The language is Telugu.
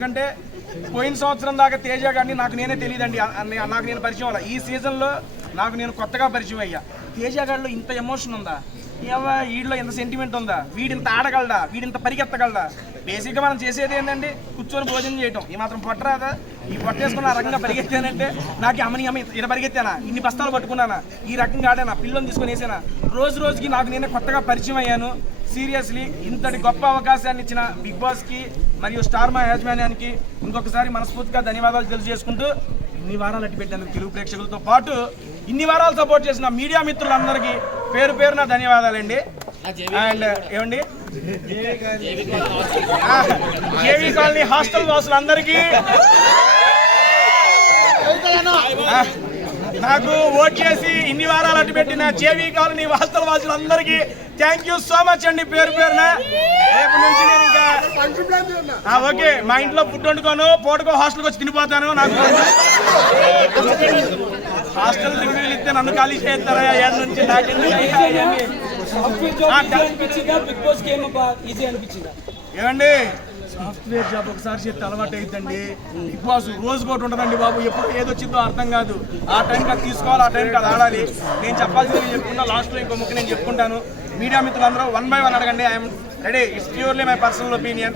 ఎందుకంటే పోయిన సంవత్సరం దాకా తేజ గారిని నాకు నేనే తెలియదండి. నాకు నేను పరిచయం అలా ఈ సీజన్లో నాకు నేను కొత్తగా పరిచయం అయ్యా. తేజ గారిలో ఇంత ఎమోషన్ ఉందా? ఏవా వీడిలో ఇంత సెంటిమెంట్ ఉందా? వీడింత ఆడగలడా? వీడింత పరిగెత్తగలడా? బేసిక్గా మనం చేసేది ఏంటండి కూర్చొని భోజనం చేయటం. ఈ మాత్రం పొట్టరాదా ఈ పొట్టేసుకుని ఆ రకంగా పరిగెత్తానంటే నాకు అమ్మని అమ్మ ఇలా పరిగెత్తానా? ఇన్ని బస్తాలు పట్టుకున్నానా? ఈ రకంగా ఆడానా? పిల్లలు తీసుకుని వేసానా? రోజు రోజుకి నాకు నేనే కొత్తగా పరిచయం అయ్యాను. సీరియస్లీ ఇంతటి గొప్ప అవకాశాన్ని ఇచ్చిన బిగ్ బాస్కి మరియు స్టార్ మా యాజమాన్యానికి ఇంకొకసారి మనస్ఫూర్తిగా ధన్యవాదాలు తెలియజేసుకుంటూ ఇన్ని వారాలు అట్టి పెట్టినందుకు తెలుగు ప్రేక్షకులతో పాటు ఇన్ని వారాలు సపోర్ట్ చేసిన మీడియా మిత్రులందరికీ పేరు పేరున ధన్యవాదాలండి. అండ్ ఏమండి? కేవీ కాలనీ హాస్టల్ వాసులందరికీ. నాకు ఓట్ చేసి ఇన్ని వారాలు అడ్డు పెట్టిన జేవీ కాలనీ వాస్తవ వాసులందరికీ థ్యాంక్ యూ సో మచ్ అండి పేరు పేరున. రేపు నుంచి నేను ఇంకా ఓకే మా ఇంట్లో ఫుడ్ వండుకోను పూటకో హాస్టల్కి వచ్చి తినిపోతాను నాకు హాస్టల్ తిరిగి ఇస్తే నన్ను ఖాళీ చేస్తారా? ఏడు నుంచి నాకు బిగ్ బాస్ గేమ్ ఈజీ అనిపించిందా? ఏమండి? సాఫ్ట్వేర్ జాబ్ ఒకసారి చేస్తే అలవాటు అయిద్దండి. బిగ్ బాస్ రోజు కూడా ఉండదండి బాబు. ఎప్పుడు ఏదొచ్చిందో అర్థం కాదు. ఆ టైంకి అది తీసుకోవాలి ఆ టైంకి అది ఆడాలి. నేను చెప్పాల్సింది నేను చెప్పుకున్నా లాస్ట్లో ఇంకో ముక్క నేను చెప్పుకుంటాను. మీడియా మిత్రులందరూ వన్ బై వన్ అడగండి. I'm ready it's purely my personal opinion